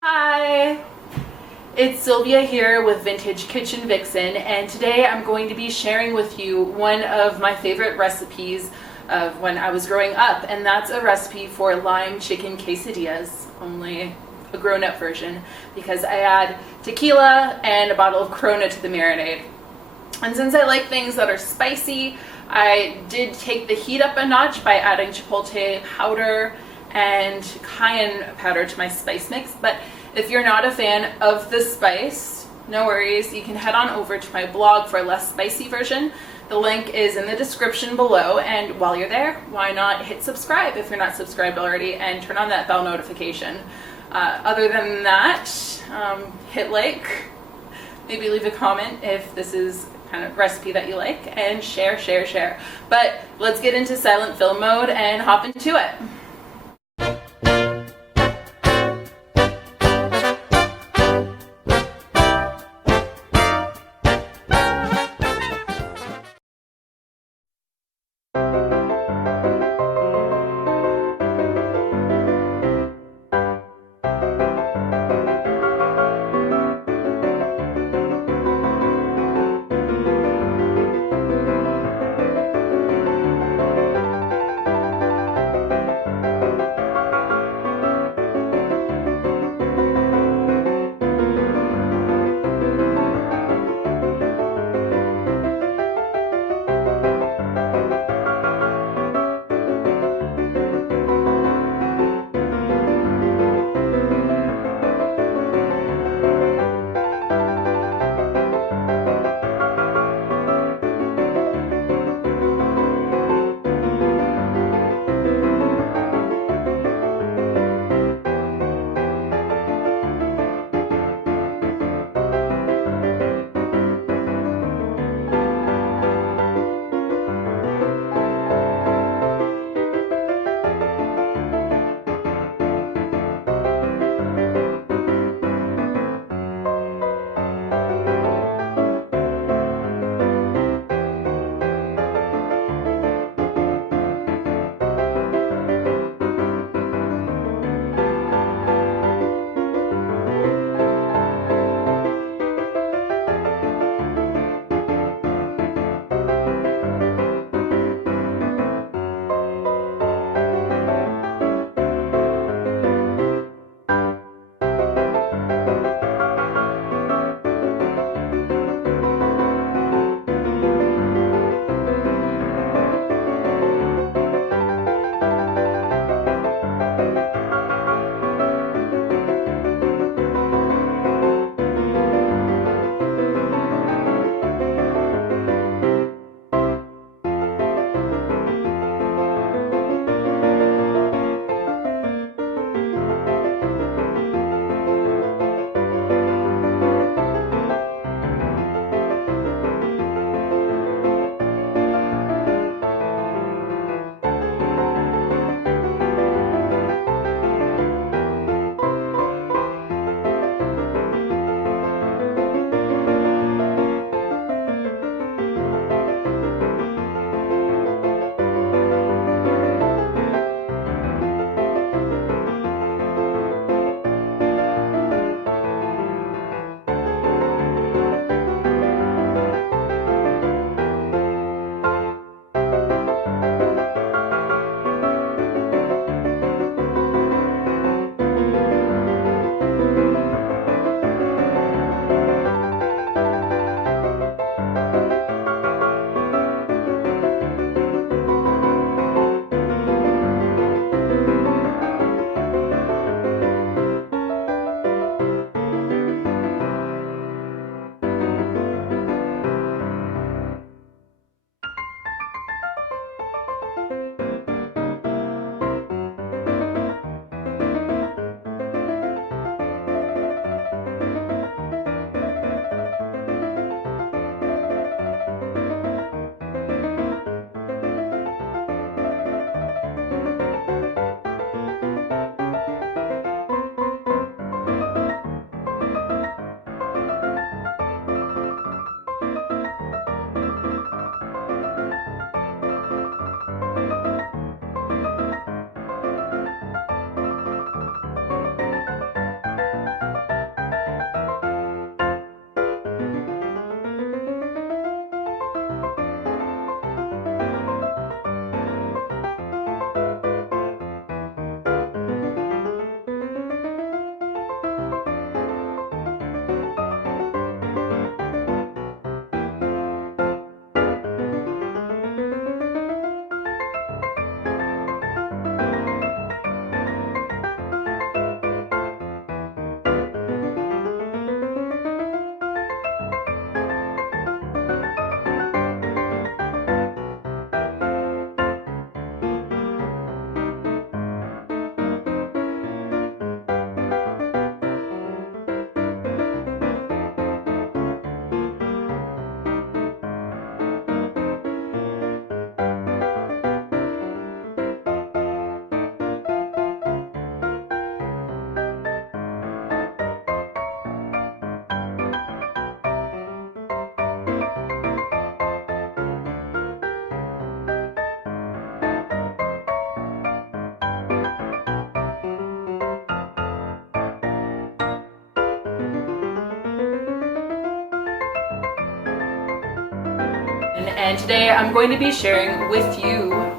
Hi, it's Sylvia here with Vintage Kitchen Vixen, and today I'm going to be sharing with you one of my favorite recipes of when I was growing up, and that's a recipe for lime chicken quesadillas, only a grown-up version, because I add tequila and a bottle of Corona to the marinade. And since I like things that are spicy, I did take the heat up a notch by adding chipotle powder and cayenne powder to my spice mix. But if you're not a fan of the spice, no worries, you can head on over to my blog for a less spicy version. The link is in the description below, and while you're there, why not hit subscribe if you're not subscribed already and turn on that bell notification. Other than that, hit like, maybe leave a comment if this is kind of recipe that you like, and share. But let's get into silent film mode and hop into it. and today I'm going to be sharing with you.